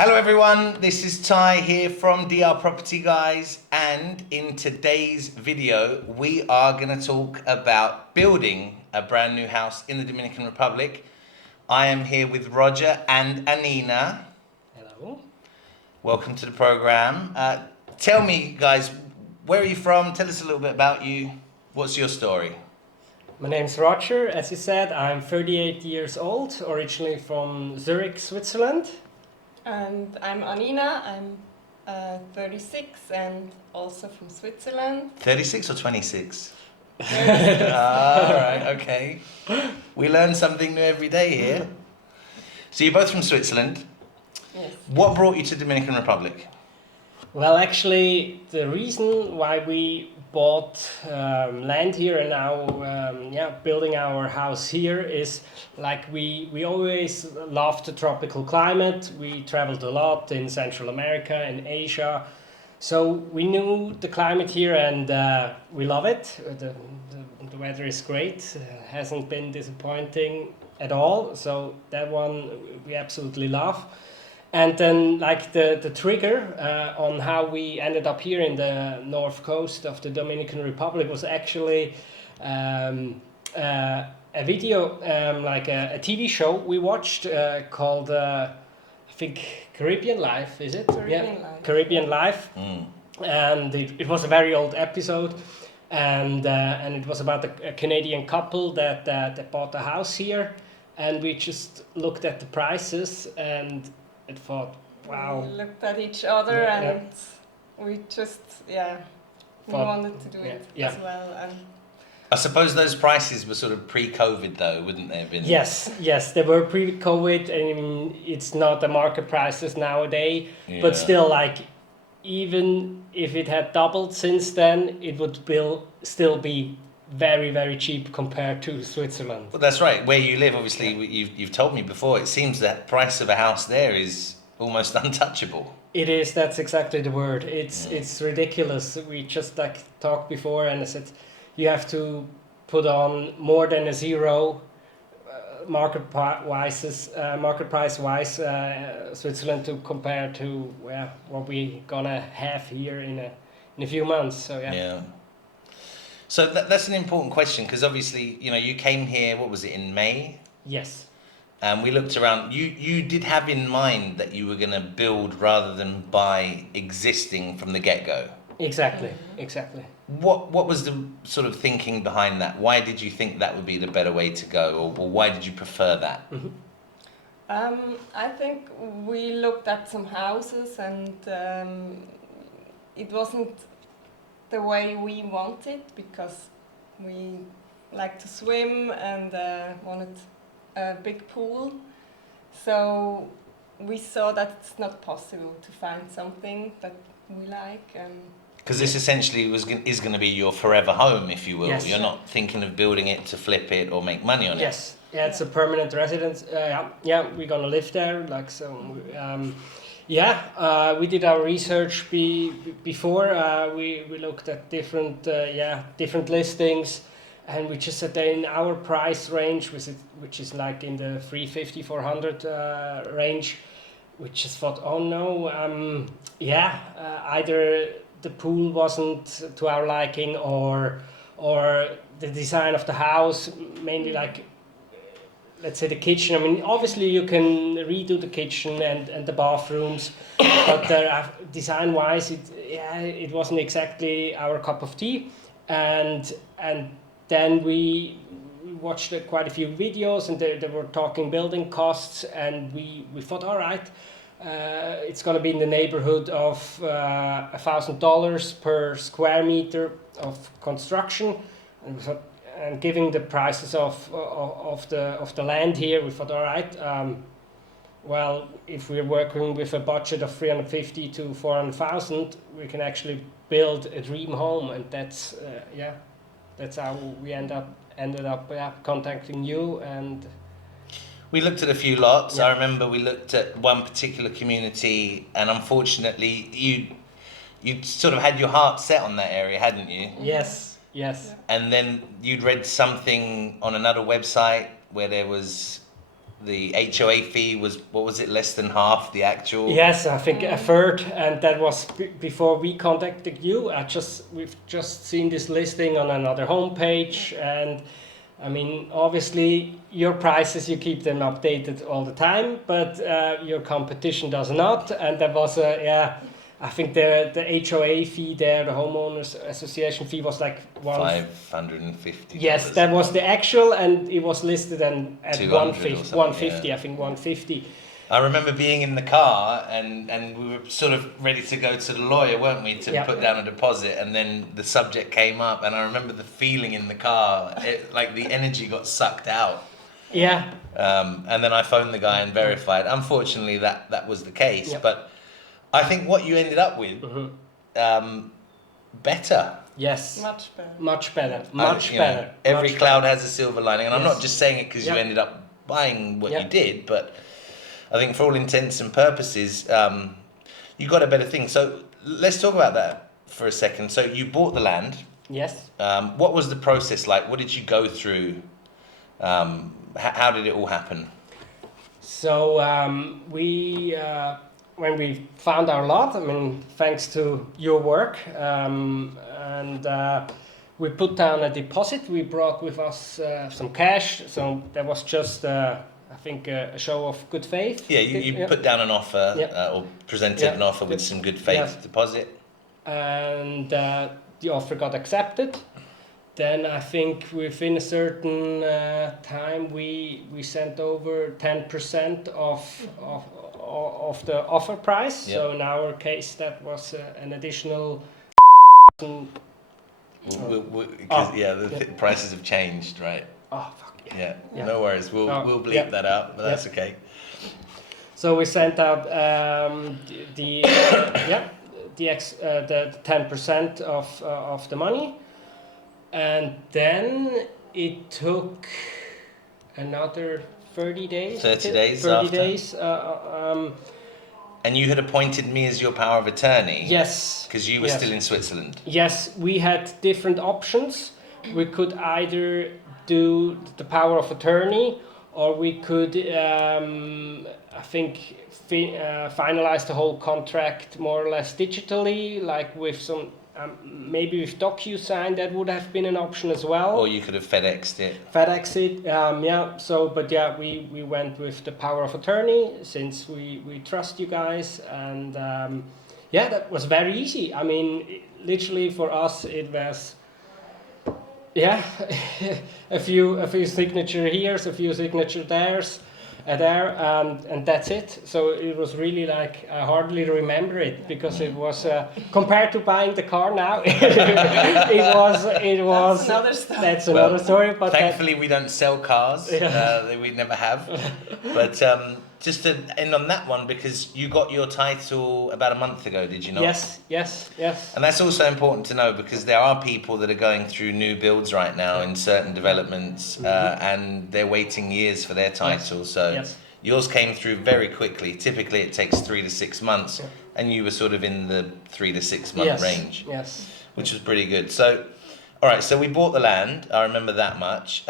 Hello everyone, this is Ty here from DR Property Guys, and in today's video we are going to talk about building a brand new house in the Dominican Republic. I am here with Roger and Annina. Hello. Welcome to the program. Tell me guys, where are you from? Tell us a little bit about you. What's your story? My name's Roger, as you said. I'm 38 years old, originally from Zurich, Switzerland. And I'm Annina, I'm 36 and also from Switzerland. 36 or 26? Alright, okay. We learn something new every day here. So you're both from Switzerland. Yes. What brought you to Dominican Republic? Well, actually, the reason why we bought land here and now building our house here is like we always loved the tropical climate. We traveled a lot in Central America, in Asia. So we knew the climate here and we love it. The weather is great. Hasn't been disappointing at all. So that one we absolutely love. And then like the trigger on how we ended up here in the north coast of the Dominican Republic was actually a video, like a TV show we watched called, I think, Caribbean Life, is it? Caribbean Life. Caribbean Life. Mm. And it was a very old episode. And it was about a Canadian couple that bought a house here. And we just looked at the prices and it thought, wow. We looked at each other and we just, we wanted to do it as well. And I suppose those prices were sort of pre-COVID though, wouldn't they have been? Yes, they were pre-COVID. I mean, it's not the market prices nowadays, but still, like, even if it had doubled since then, it would still be very, very cheap compared to Switzerland. Well, that's right. Where you live, obviously, you've told me before, it seems that price of a house there is almost untouchable. It is, that's exactly the word. It's ridiculous. We just like talked before and I said, you have to put on more than a zero market price wise Switzerland to compare to what we gonna have here in a few months. So Yeah. So that's an important question because obviously, you came here, what was it, in May? Yes. And we looked around. You did have in mind that you were going to build rather than buy existing from the get-go. Exactly. What was the sort of thinking behind that? Why did you think that would be the better way to go, or why did you prefer that? Mm-hmm. I think we looked at some houses and it wasn't the way we wanted because we like to swim and wanted a big pool. So we saw that it's not possible to find something that we like. Because this essentially is going to be your forever home, if you will. Yes. You're not thinking of building it to flip it or make money on it. Yes. Yeah, it's a permanent residence. We're gonna live there. Like so. We did our research before. We looked at different listings, and we just said that in our price range, which is like in the 350-400 range, we just thought, oh no, either the pool wasn't to our liking, or the design of the house, mainly like, let's say the kitchen. I mean, obviously you can redo the kitchen and the bathrooms, but design-wise, it wasn't exactly our cup of tea. And then we watched quite a few videos, and they were talking building costs, and we thought, all right, it's going to be in the neighborhood of $1,000 per square meter of construction, and we thought. And given the prices of the land here, we thought, all right, if we're working with a budget of 350 to 400,000, we can actually build a dream home, and that's how we ended up contacting you. And we looked at a few lots. Yeah. I remember we looked at one particular community, and unfortunately, you sort of had your heart set on that area, hadn't you? Yes. And then you'd read something on another website where there was the HOA fee was, what was it, less than half the actual? Yes, I think a third, and that was before we contacted you. We've just seen this listing on another homepage, and I mean, obviously, your prices, you keep them updated all the time, but your competition does not. And there was I think the HOA fee there, the homeowners association fee was like $550. Yes, that was the actual, and it was listed at 200 150, yeah. I think 150. I remember being in the car and we were sort of ready to go to the lawyer, weren't we, to put down a deposit, and then the subject came up, and I remember the feeling in the car, like the energy got sucked out. Yeah. And then I phoned the guy and verified. Unfortunately, that was the case, but I think what you ended up with, better. Yes. Much better. Much better. Much better. Every cloud has a silver lining, and I'm not just saying it because you ended up buying what you did, but I think for all intents and purposes, you got a better thing. So let's talk about that for a second. So you bought the land. Yes. What was the process like? What did you go through? How did it all happen? So when we found our lot, I mean, thanks to your work, and we put down a deposit. We brought with us some cash. So that was just, I think, a show of good faith. Yeah, you put down an offer or presented an offer with some good faith deposit. And the offer got accepted. Then I think within a certain time we sent over 10% of the offer price. Yep. So in our case that was an additional. The prices have changed, right? Oh fuck yeah. No worries. We'll bleep that out, but that's okay. So we sent out the 10% of the money. And then it took another 30 days. 30 days 30 after? days. And you had appointed me as your power of attorney? Yes. Because you were still in Switzerland? Yes, we had different options. We could either do the power of attorney, or we could, I think, finalize the whole contract more or less digitally, like with some... maybe with DocuSign, that would have been an option as well. Or you could have FedExed it. We went with the power of attorney, since we trust you guys, and that was very easy. I mean, literally for us it was a few signature here's, a few signature there's. There and that's it. So it was really like, I hardly remember it, because it was compared to buying the car now. it was. That's another story. That's another story. But thankfully we don't sell cars. We never have. But just to end on that one, because you got your title about a month ago, did you not? Yes. And that's also important to know, because there are people that are going through new builds right now in certain developments, and they're waiting years for their title. So yours came through very quickly. Typically it takes 3 to 6 months, and you were sort of in the 3 to 6 month range, which was pretty good. So, all right, so we bought the land. I remember that much.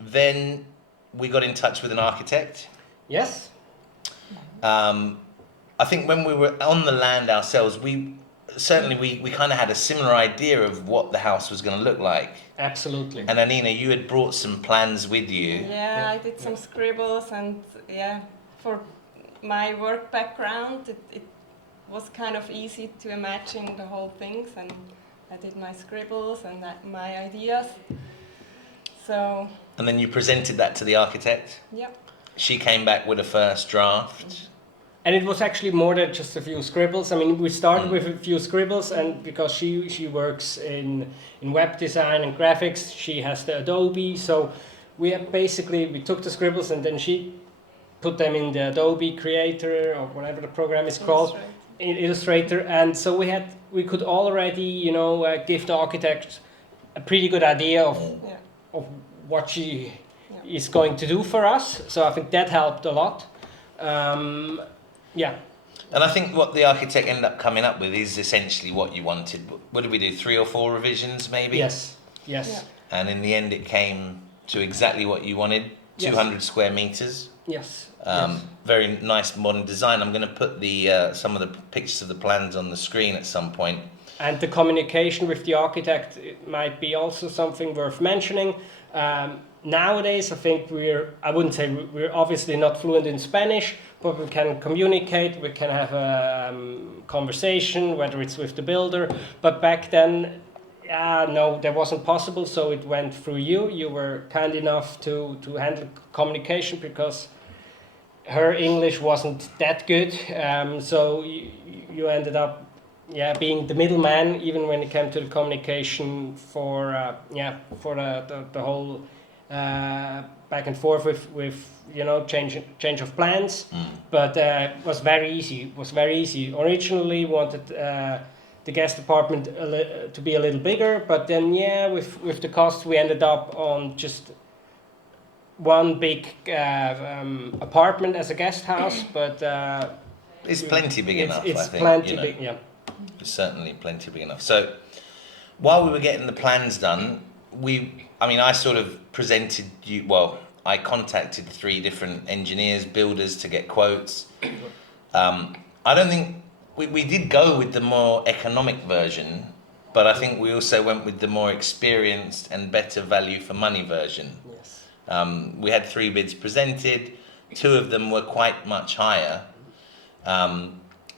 Then we got in touch with an architect. Yes. I think when we were on the land ourselves, we kind of had a similar idea of what the house was going to look like. Absolutely. And Annina, you had brought some plans with you. Yeah, I did some scribbles, and for my work background, it was kind of easy to imagine the whole things, and I did my scribbles and my ideas. So. And then you presented that to the architect? Yep. She came back with a first draft. And it was actually more than just a few scribbles. I mean, we started with a few scribbles, and because she works in web design and graphics, she has the Adobe. So we took the scribbles, and then she put them in the Adobe Creator, or whatever the program is called, in Illustrator. And so we could already, give the architect a pretty good idea of what she is going to do for us. So I think that helped a lot. And I think what the architect ended up coming up with is essentially what you wanted. What did we do? 3 or 4 revisions, maybe? Yes. And in the end, it came to exactly what you wanted. 200 square meters. Yes. Very nice modern design. I'm going to put some of the pictures of the plans on the screen at some point. And the communication with the architect, it might be also something worth mentioning. Nowadays, I think I wouldn't say we're obviously not fluent in Spanish, but we can communicate, we can have a conversation, whether it's with the builder. But back then, no, that wasn't possible, so it went through you. You were kind enough to handle communication because her English wasn't that good. So you ended up being the middleman, even when it came to the communication for the whole back and forth with change of plans. But it was very easy. Originally wanted the guest apartment to be a little bigger, but then with the cost we ended up on just one big apartment as a guest house. But it's plenty big enough. It's I think, plenty big, yeah. It's certainly plenty big enough. So while we were getting the plans done, I sort of presented you. Well, I contacted 3 different engineers, builders to get quotes. I don't think we did go with the more economic version, but I think we also went with the more experienced and better value for money version. Yes. We had 3 bids presented. 2 of them were quite much higher.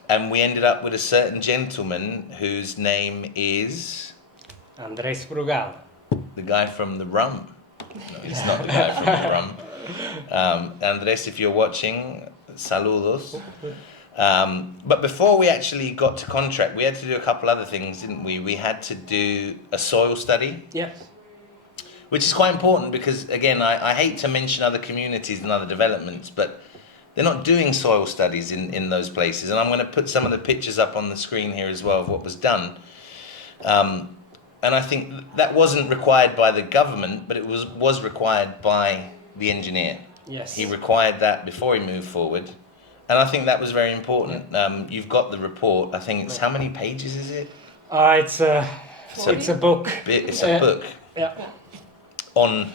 And we ended up with a certain gentleman whose name is... Andres Brugal. The guy from the rum. No, it's not the guy from the rum. Andres, if you're watching, saludos. But before we actually got to contract, we had to do a couple other things, didn't we? We had to do a soil study. Yes. Which is quite important because, again, I hate to mention other communities and other developments, but they're not doing soil studies in those places. And I'm going to put some of the pictures up on the screen here as well of what was done. And I think that wasn't required by the government, but it was required by the engineer. Yes. He required that before he moved forward. And I think that was very important. You've got the report. I think it's, how many pages is it? It's a book. It's a book. Yeah. On,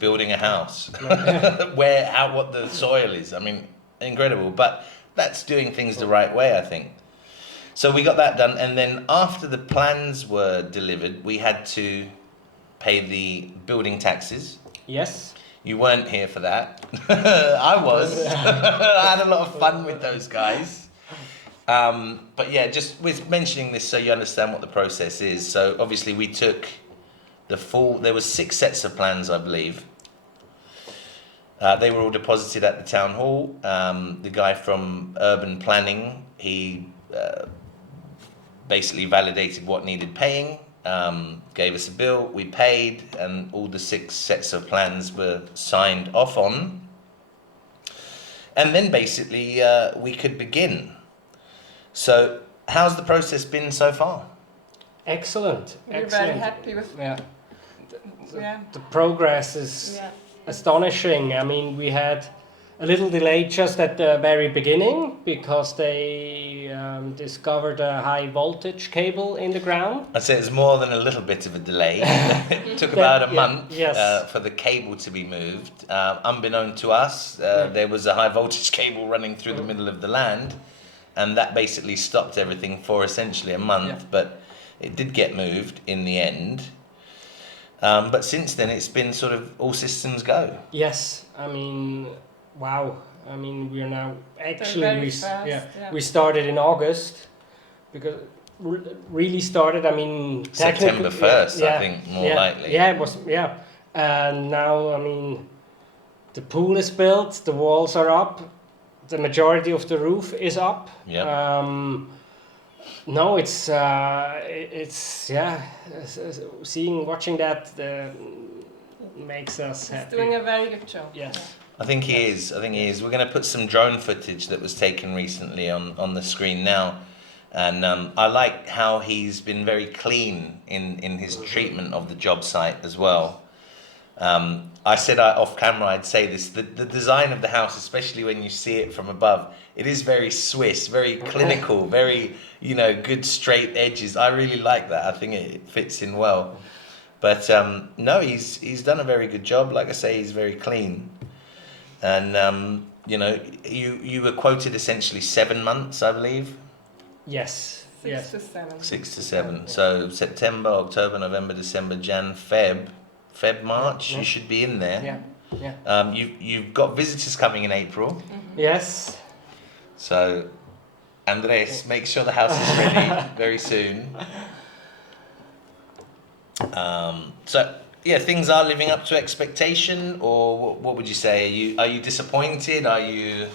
building a house. What the soil is. I mean, incredible. But that's doing things the right way, I think. So we got that done, and then after the plans were delivered, we had to pay the building taxes. Yes. You weren't here for that. I was. I had a lot of fun with those guys. But yeah, just with mentioning this so you understand what the process is. So obviously we took there was 6 sets of plans, I believe. They were all deposited at the town hall. The guy from urban planning, he basically validated what needed paying, gave us a bill, we paid, and all the 6 sets of plans were signed off on. And then basically we could begin. So how's the process been so far? Excellent. We're very happy with The progress is astonishing. I mean, we had a little delay just at the very beginning because they discovered a high voltage cable in the ground. I'd say it's more than a little bit of a delay. It took about a month for the cable to be moved. Unbeknown to us, there was a high voltage cable running through the middle of the land, and that basically stopped everything for essentially a month, but it did get moved in the end. But since then, it's been sort of all systems go. Yes, I mean, wow. I mean, we're now actually we started in August because really started. I mean, September 1st, I think more likely. Yeah, it was. Yeah, and now I mean, the pool is built, the walls are up, the majority of the roof is up. Yeah. No, watching that makes us happy. He's doing a very good job. Yes. I think he is. We're going to put some drone footage that was taken recently on the screen now. And I like how he's been very clean in his treatment of the job site as well. I said off camera, I'd say this, the design of the house, especially when you see it from above, it is very Swiss, very clinical, very, good straight edges. I really like that. I think it fits in well. But no, he's done a very good job. Like I say, he's very clean. And you know, you were quoted essentially 7 months, I believe. Yes. 6 to 7. 6 to 7. So September, October, November, December, Jan, Feb, March. Yeah. You should be in there. Yeah. You've got visitors coming in April. Yes. So Andres, make sure the house is ready very soon. So yeah, things are living up to expectation, or what would you say? Are you disappointed? Are you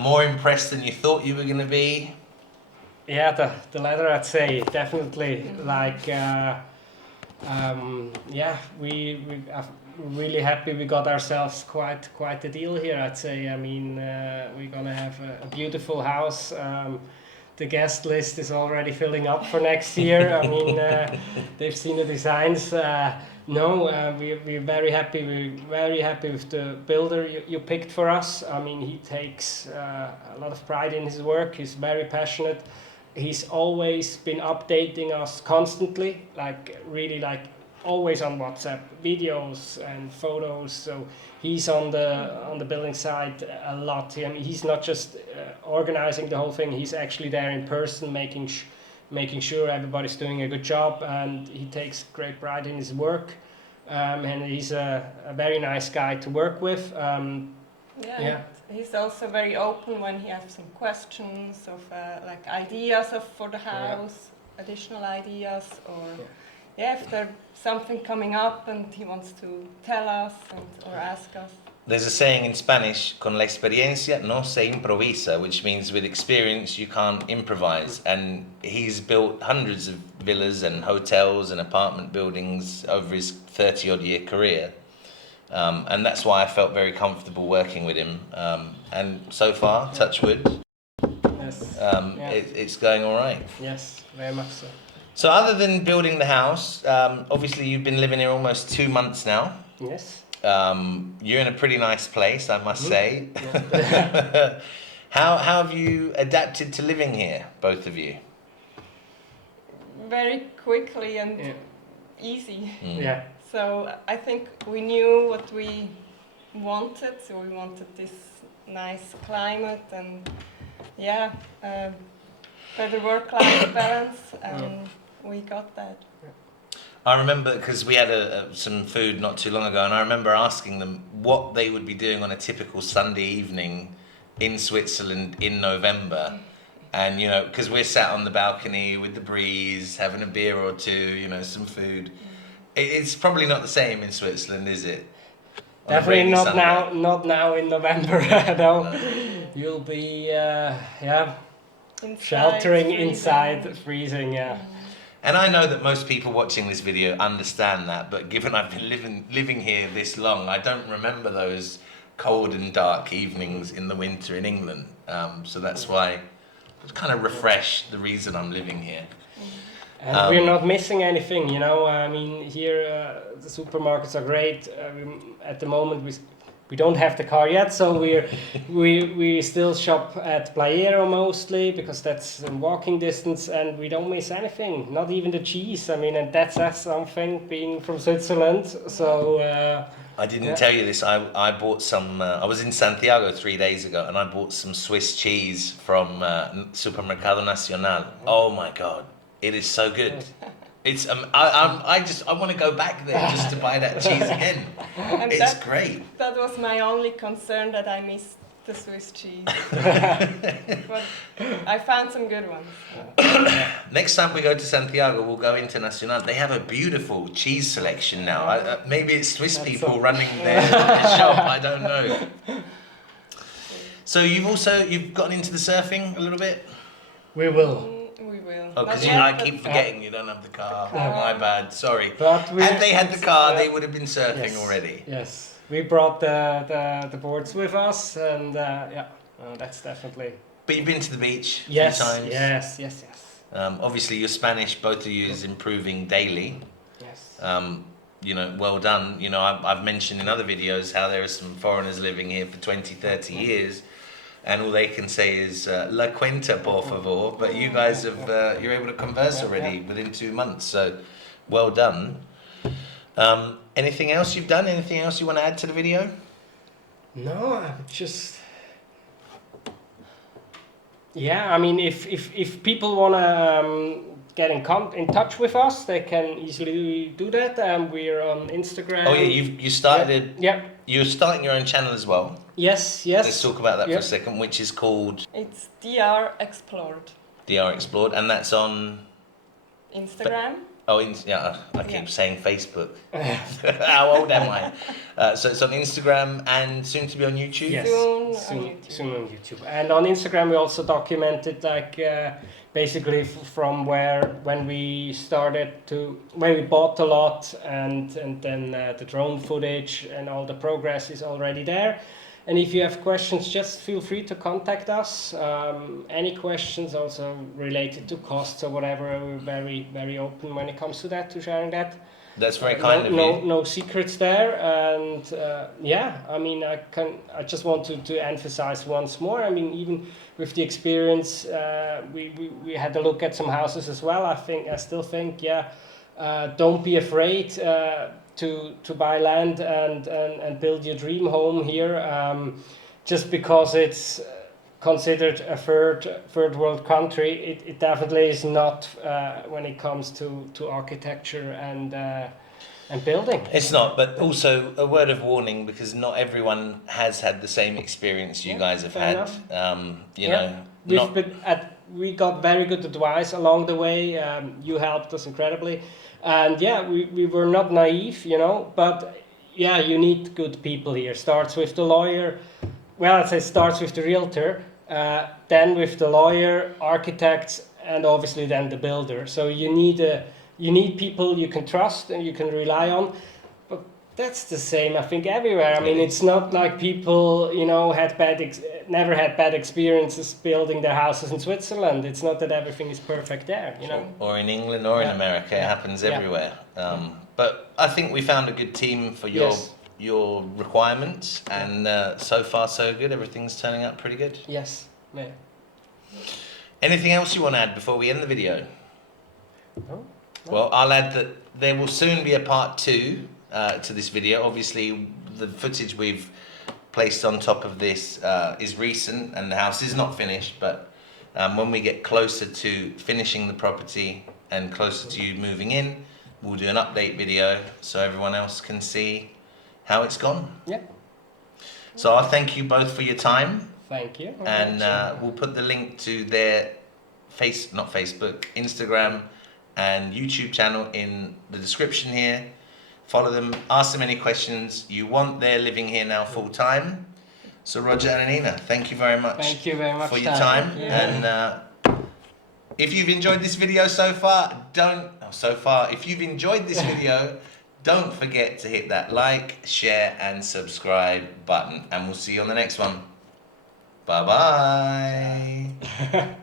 more impressed than you thought you were going to be? Yeah, the latter, I'd say, definitely. Like, yeah, we are really happy we got ourselves quite a deal here, I'd say. I mean, we're gonna have a beautiful house. The guest list is already filling up for next year. I mean, they've seen the designs. We're very happy. We're very happy with the builder you picked for us. I mean, he takes a lot of pride in his work. He's very passionate. He's always been updating us constantly, like really like always on WhatsApp, videos and photos. So he's on the building side a lot. I mean, he's not just organizing the whole thing. He's actually there in person, making sure everybody's doing a good job, and he takes great pride in his work. And he's a very nice guy to work with. Yeah. He's also very open when he has some questions of like ideas for the house, additional ideas, or if there's something coming up and he wants to tell us or ask us. There's a saying in Spanish, con la experiencia no se improvisa, which means with experience you can't improvise. And he's built hundreds of villas and hotels and apartment buildings over his 30-odd year career. And that's why I felt very comfortable working with him. And so far, touch wood, Yes. it's going all right. Yes, very much so. So other than building the house, obviously you've been living here almost 2 months now. Yes. You're in a pretty nice place, I must say. Yeah. How have you adapted to living here, both of you? Very quickly and easy. Yeah. So I think we knew what we wanted. So we wanted this nice climate and better work-life balance, and we got that. I remember, because we had some food not too long ago, and I remember asking them what they would be doing on a typical Sunday evening in Switzerland in November. And, you know, because we're sat on the balcony with the breeze, having a beer or two, you know, some food. It's probably not the same in Switzerland, is it? On a Definitely rainy not Sunday. now. Not now in November. No, you'll be sheltering freezing. inside, freezing. Yeah. And I know that most people watching this video understand that, but given I've been living here this long, I don't remember those cold and dark evenings in the winter in England. So that's why it's kind of refresh the reason I'm living here. And we're not missing anything, you know. I mean, here the supermarkets are great. At the moment, we don't have the car yet, so we still shop at Playero mostly because that's in walking distance, and we don't miss anything. Not even the cheese. I mean, and that's something being from Switzerland. So. I didn't tell you this. I bought some. I was in Santiago 3 days ago, and I bought some Swiss cheese from Supermercado Nacional. Oh my God! It is so good. It's I want to go back there just to buy that cheese again. And It's great. That was my only concern, that I missed the Swiss cheese. But I found some good ones. Next time we go to Santiago, we'll go into Nacional. They have a beautiful cheese selection now. Maybe it's Swiss people running their shop. I don't know. So you've gotten into the surfing a little bit. We will. We will. Oh, because Not yet, I but- keep forgetting you don't have the car. My bad. Sorry. But Had they had the car, they would have been surfing already. Yes, we brought the boards with us, and that's definitely. But you've been to the beach a Yes, few times. yes. Obviously, your Spanish, both of you, is improving daily. Yes. You know, well done. You know, I've mentioned in other videos how there are some foreigners living here for 20, 30 years, and all they can say is "La cuenta, por favor." But you guys you're able to converse already within 2 months. So, well done. Anything else you've done? Anything else you want to add to the video? No, I'm just. Yeah, I mean, if people wanna get in touch with us, they can easily do that. We're on Instagram. Oh yeah, you started. Yeah. You're starting your own channel as well. Yes. Let's talk about that for Yeah. a second, which is called It's DR Explored. DR Explored, and that's on. Instagram. I keep Yeah. saying Facebook. How old am I? So it's on Instagram and soon to be on YouTube. Yes. Soon on YouTube. Soon on YouTube. And on Instagram, we also documented basically from when we bought the lot, and then the drone footage and all the progress is already there. And if you have questions, just feel free to contact us. Any questions also related to costs or whatever, we're very, very open when it comes to that, to sharing that. That's very kind of you. No secrets there. And I mean, I just want to emphasize once more. I mean, even with the experience, we had a look at some houses as well. I still think, don't be afraid to buy land and build your dream home here, just because it's considered a third world country. It definitely is not when it comes to architecture and building. It's not, but also a word of warning, because not everyone has had the same experience you guys have fair had. Not We got very good advice along the way. You helped us incredibly. And we were not naive, but you need good people here. Starts with the lawyer. Well, I'd say starts with the realtor, then with the lawyer, architects, and obviously then the builder. So you need people you can trust and you can rely on. But that's the same, I think, everywhere. I mean, it's not like people, never had bad experiences building their houses in Switzerland. It's not that everything is perfect there, Or in England or in America, it happens everywhere. But I think we found a good team for your requirements, and so far so good. Everything's turning out pretty good. Yes. Yeah. Anything else you want to add before we end the video? No. Well, I'll add that there will soon be a part 2 to this video. Obviously, the footage we've placed on top of this is recent, and the house is not finished, but when we get closer to finishing the property and closer to you moving in, we'll do an update video so everyone else can see how it's gone. Yeah. So I thank you both for your time. Thank you. And we'll put the link to their Instagram and YouTube channel in the description here. Follow them, ask them any questions you want. They're living here now full time. So Roger and Annina, thank you very much. Thank you very much for your time. And if you've enjoyed this video if you've enjoyed this video, don't forget to hit that like, share and subscribe button, and we'll see you on the next one. Bye bye.